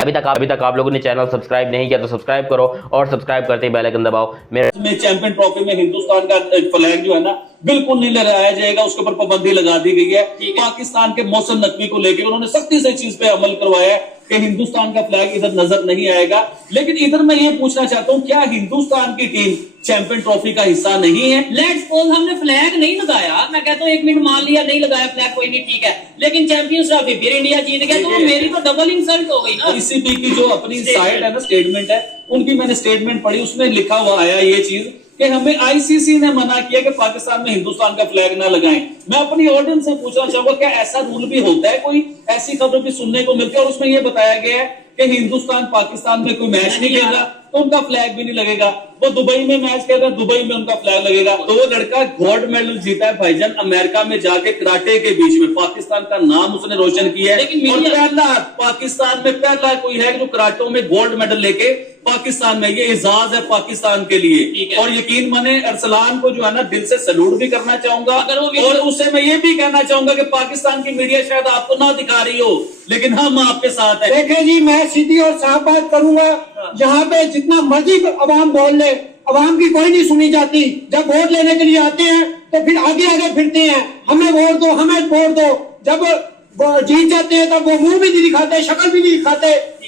ابھی تک آپ لوگوں نے چینل سبسکرائب نہیں کیا تو سبسکرائب کرو اور سبسکرائب کرتے ہی بیل آئکن دباؤ. میں چیمپئن ٹرافی میں ہندوستان کا فلیگ جو ہے نا بالکل نہیں لہرایا جائے گا, اس کے اوپر پابندی لگا دی گئی ہے. پاکستان کے موسم نقوی کو لے کے انہوں نے سختی سے چیز پہ عمل کروایا ہے کہ ہندوستان کا فلیگ ادھر نظر نہیں آئے گا. لیکن ادھر میں یہ پوچھنا چاہتا ہوں, کیا ہندوستان کی ٹیم چیمپئن ٹرافی کا حصہ نہیں ہے؟ لیٹس سپوز ہم نے فلیگ نہیں لگایا, میں کہتا ہوں 1 منٹ مان لیا نہیں لگایا فلیگ, کوئی نہیں ٹھیک ہے, لیکن چیمپئنز ٹرافی پھر انڈیا جیت گیا, تو میری تو ڈبل انسلٹ ہو گئی نا. ای سی پی کی جو اپنی سائٹ ہے نا, اسٹیٹمنٹ ہے, ان کی میں نے اسٹیٹمنٹ پڑھی, اس میں لکھا ہوا آیا یہ چیز کہ ہمیں آئی سی سی نے منع کیا کہ پاکستان میں ہندوستان کا فلیگ نہ لگائیں. میں اپنی آڈینس سے پوچھنا چاہوں گا, کیا ایسا رول بھی ہوتا ہے؟ کوئی ایسی خبروں بھی سننے کو ملتی ہے اور اس میں یہ بتایا گیا ہے کہ ہندوستان پاکستان میں کوئی میچ نہیں کھیل رہا تو ان کا فلیگ بھی نہیں لگے گا. وہ دبئی میں میچ کھیل رہا ہے, دبئی میں ان کا فلیگ لگے گا. تو وہ لڑکا گولڈ میڈل جیتا ہے بھائی جان امریکہ میں جا کے کراٹے کے بیچ میں, پاکستان کا نام اس نے روشن کیا ہے. اور پہلا پاکستان میں پہلا کوئی ہے جو کراٹوں میں گولڈ میڈل لے کے پاکستان میں, یہ اعزاز ہے پاکستان کے لیے. اور یقین مانے ارسلان کو جو ہے نا دل سے سلوٹ بھی کرنا چاہوں گا, اور اسے میں یہ بھی کہنا چاہوں گا کہ پاکستان کی میڈیا شاید آپ کو نہ دکھا رہی ہو لیکن ہم آپ کے ساتھ ہیں. دیکھیں جی, میں سیدھی اور صاف بات کروں گا, یہاں پہ جتنا مرضی عوام بول لے, عوام کی کوئی نہیں سنی جاتی. جب ووٹ لینے کے لیے آتے ہیں تو پھر آگے آگے پھرتے ہیں, ہمیں ووٹ دو, ہمیں ووٹ دو. جب جیت جاتے ہیں تب وہ منہ بھی نہیں دکھاتے, شکل بھی نہیں دکھاتے.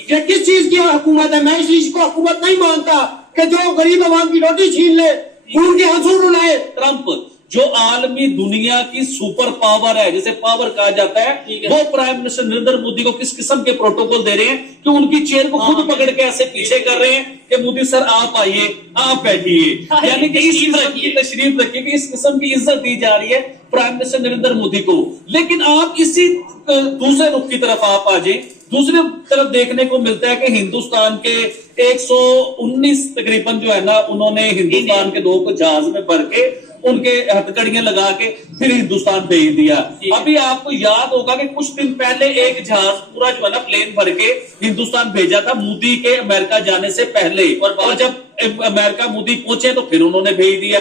یہ کس چیز کی حکومت ہے؟ میں اس چیز کو حکومت نہیں مانتا کہ جو غریب عوام کی روٹی چھین لے, خون کے آنسو رلائے. ٹرمپ جو عالمی دنیا کی سپر پاور ہے, جسے پاور کہا جاتا ہے, وہ پرائم منسٹر نریندر مودی کو کس قسم کے پروٹوکول دے رہے ہیں کہ ان کی چیئر کو خود پکڑ کے ایسے پیچھے کر رہے ہیں کہ مودی سر آپ آئیے, آپ بیٹھیے. یعنی کہ اس قسم کی تشریف رکھیے کہ اس قسم کی عزت دی جا رہی ہے پرائم منسٹر نریندر مودی کو. لیکن آپ اسی دوسرے رخ کی طرف آپ آ جائیں, دوسری طرف دیکھنے کو ملتا ہے کہ ہندوستان کے 119 تقریباً جو ہے نا, انہوں نے ہندوستان کے لوگوں کو جہاز میں بھر کے ان کے ہتھکڑیاں لگا کے پھر ہندوستان بھیج دیا. ابھی آپ کو یاد ہوگا کہ کچھ دن پہلے ایک جہاز پورا جو ہے نا پلین بھر کے ہندوستان بھیجا تھا مودی کے امریکہ جانے سے پہلے, اور جب امریکہ مودی پہنچے تو پھر انہوں نے بھیج دیا.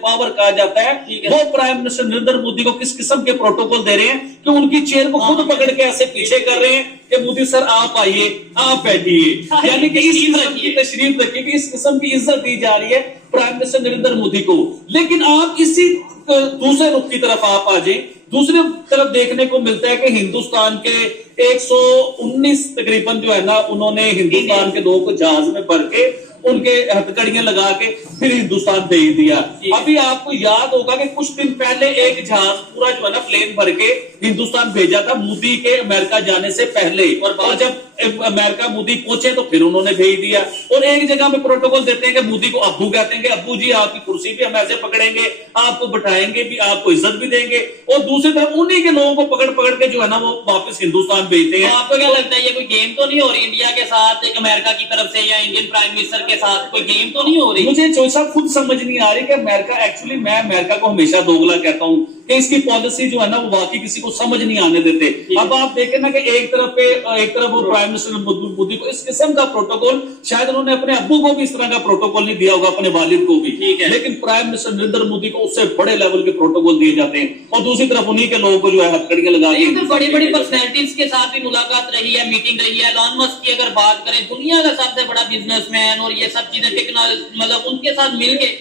پاور کہا جاتا ہے, وہ پرائم منسٹر نریندر مودی کو کس قسم کے پروٹوکول دے رہے ہیں کہ ان کی چیئر کو خود پکڑ کے ایسے پیچھے کر رہے ہیں کہ مودی سر آپ آئیے, آپ بیٹھیے. یعنی کہ اس قسم کی تشریف رکھیے کہ اس قسم کی عزت دی جا رہی ہے پرائم منسٹر نریندر مودی کو. لیکن آپ اسی دوسرے رخ کی طرف آپ آ جائیں, دوسری طرف دیکھنے کو ملتا ہے کہ ہندوستان کے 119 تقریباً جو ہے نا, انہوں نے ہندوستان کے لوگوں کو جہاز میں بھر کے ان کے ہتھکڑیاں لگا کے پھر ہندوستان بھیج دیا. ابھی آپ کو یاد ہوگا کہ کچھ دن پہلے ایک جہاز پورا جو ہے نا پلین بھر کے ہندوستان بھیجا تھا مودی کے امریکہ جانے سے پہلے, اور جب امریکہ مودی پہنچے تو پھر انہوں نے بھیج دیا. اور ایک جگہ میں پروٹوکول دیتے ہیں کہ مودی کو ابو کہتے ہیں کہ ابو جی آپ کی کرسی بھی ہم ایسے پکڑیں گے, آپ کو بٹھائیں گے بھی, آپ کو عزت بھی دیں گے, اور دوسری طرف انہی کے لوگوں کو پکڑ پکڑ کے جو ہے نا وہ واپس ہندوستان بھیجتے ہیں. آپ کو کیا لگتا ہے یہ کوئی گیم تو نہیں ہو رہی انڈیا کے ساتھ, امریکہ کی طرف سے یا انڈین پرائم منسٹر کے ساتھ کوئی گیم تو نہیں ہو رہی؟ مجھے چوئی صاحب خود سمجھ نہیں آ رہی کہ امریکہ, ایکچولی میں امریکہ کو ہمیشہ دوگلا کہتا ہوں کہ اس کی پالیسی جو ہے نا وہ واقعی کسی کو سمجھ نہیں آنے دیتے. اب آپ دیکھیں نا کہ ایک طرف وہ پرائم منسٹر مودی کو اس قسم کا پروٹوکول, شاید انہوں نے اپنے ابو کو بھی اس طرح کا پروٹوکول نہیں دیا ہوگا, اپنے والد کو بھی, لیکن پرائم منسٹر نریندر مودی کو اس سے بڑے لیول کے پروٹوکول دیے جاتے ہیں. اور دوسری طرف انہی کے لوگوں کو جو ہے ہتھکڑیاں لگا کے بڑی بڑی پرسنالٹیز کے ساتھ بھی ملاقات رہی ہے, میٹنگ رہی ہے. ایلان مسک کی اگر بات کریں, دنیا کا سب سے بڑا بزنس مین, اور یہ سب چیزیں ٹیکنالوجی, مطلب ان کے ساتھ مل کے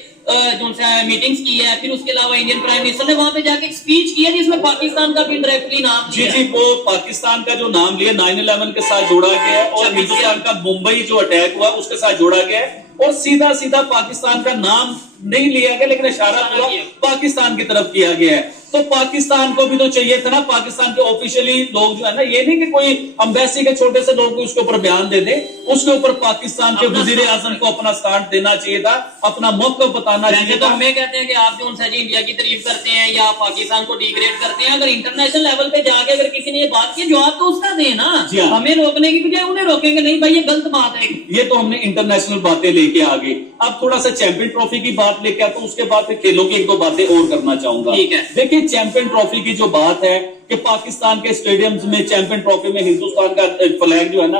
جو میٹنگز کی ہے. پھر اس کے علاوہ انڈین پرائم منسٹر نے وہاں پہ جا کے ایک اسپیچ کی ہے جس میں پاکستان کا بھی انڈائریکٹلی نام لیا. جی وہ پاکستان کا جو نام لیا 9/11 کے ساتھ جوڑا گیا ہے, اور ہندوستان کا ممبئی جو اٹیک ہوا اس کے ساتھ جوڑا گیا ہے, اور سیدھا پاکستان کا نام نہیں لیا گیا لیکن اشارہ پورا پاکستان کی طرف کیا گیا ہے. تو پاکستان کو بھی تو چاہیے تھا نا, پاکستان کے آفیشلی لوگ جو ہے نا, یہ نہیں کہ کوئی امبیسی کے چھوٹے سے لوگ اس کے اوپر بیان دے دیں, اس کے اوپر پاکستان کے وزیر اعظم کو اپنا سٹانڈ دینا چاہیے تھا, اپنا موقف بتانا چاہیے تھا. تو ہمیں کہتے ہیں کہ آپ جو جی انڈیا کی تعریف کرتے ہیں یا پاکستان کو ڈیگریڈ کرتے ہیں, اگر انٹرنیشنل لیول پہ جا کے اگر کسی نے یہ بات کی, جواب تو اس کا دیں نا. ہمیں روکنے کی بجائے انہیں روکیں گے نہیں بھائی یہ غلط بات ہے. یہ تو ہم نے انٹرنیشنل باتیں لے کے آگے. اب تھوڑا سا چیمپئن ٹرافی کی بات لے کے آتا ہوں, اس کے بعد پھر کھیلوں کی 1-2 باتیں اور کرنا چاہوں گا. دیکھیں چیمپئن ٹرافی کی جو بات ہے کہ پاکستان کے اسٹیڈیمز میں چیمپئن ٹرافی میں ہندوستان کا فلیگ جو ہے نا